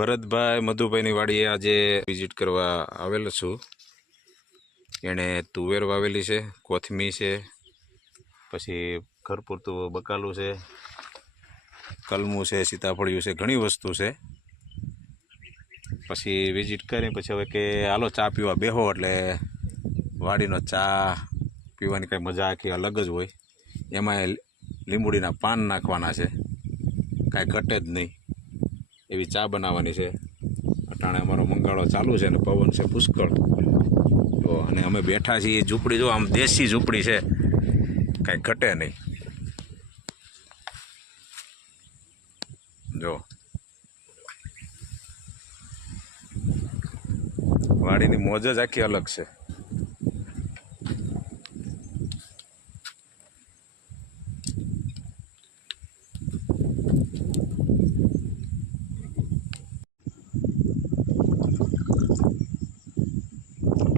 ભરતભાઈ મધુભાઈની વાડીએ આજે વિઝિટ કરવા આવેલો છું. એણે તુવેર વાવેલી છે કોથમી છે, પછી ઘર પૂરતું બકાલું છે, કલમું છે, સીતાફળિયું છે, ઘણી વસ્તુ છે. પછી વિઝિટ કરી પછી હવે કે હાલો ચા પીવા બેહો એટલે વાડીનો ચા પીવાની કંઈ મજા આખી અલગ જ હોય. એમાં લીંબુડીના પાન નાખવાના છે. કાંઈ ઘટે જ નહીં. એવી ચા બનાવવાની છે. અટાણે અમારો મંગાળો ચાલુ છે અને પવન છે પુષ્કળ. તો અને અમે બેઠા છીએ ઝૂંપડી, જો, આમ દેશી ઝૂંપડી છે. કાંઈ ઘટે નહીં. જો. વાડીની મોજ જ આખી અલગ છે.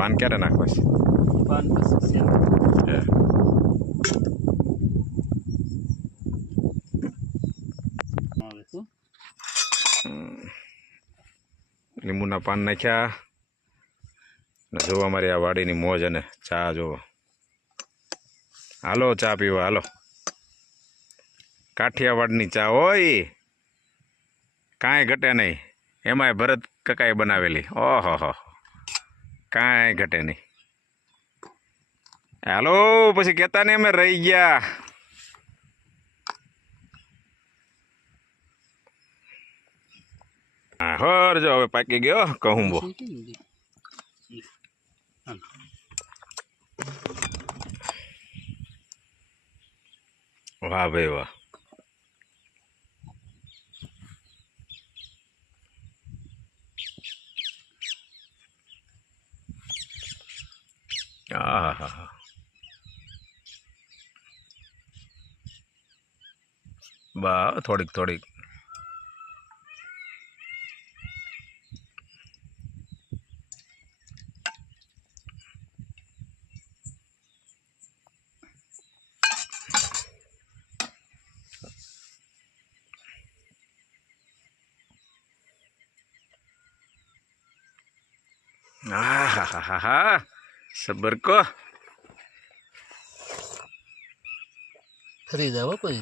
પાન ક્યારે નાખવા છે પાન લીંબુના પાન નાખ્યા ને જોવા મારી આ વાડીની મોજ અને ચા જોવો હાલો ચા પીવા હાલો કાઠિયાવાડની ચા હોય કાંઈ ઘટે નહીં એમાંય ભરત કકાએ બનાવેલી ઓહો હો કાંઈ ઘટે નહીં હાલો પછી કહેતા નહીં અમે રહી ગયા હા હર જો હવે પાકી ગયો કહુંબો વાહ ભાઈ વાહ આહાહા. બા થોડીક થોડીક આહાહાહા. સબર કો ફરી જાવ કોઈ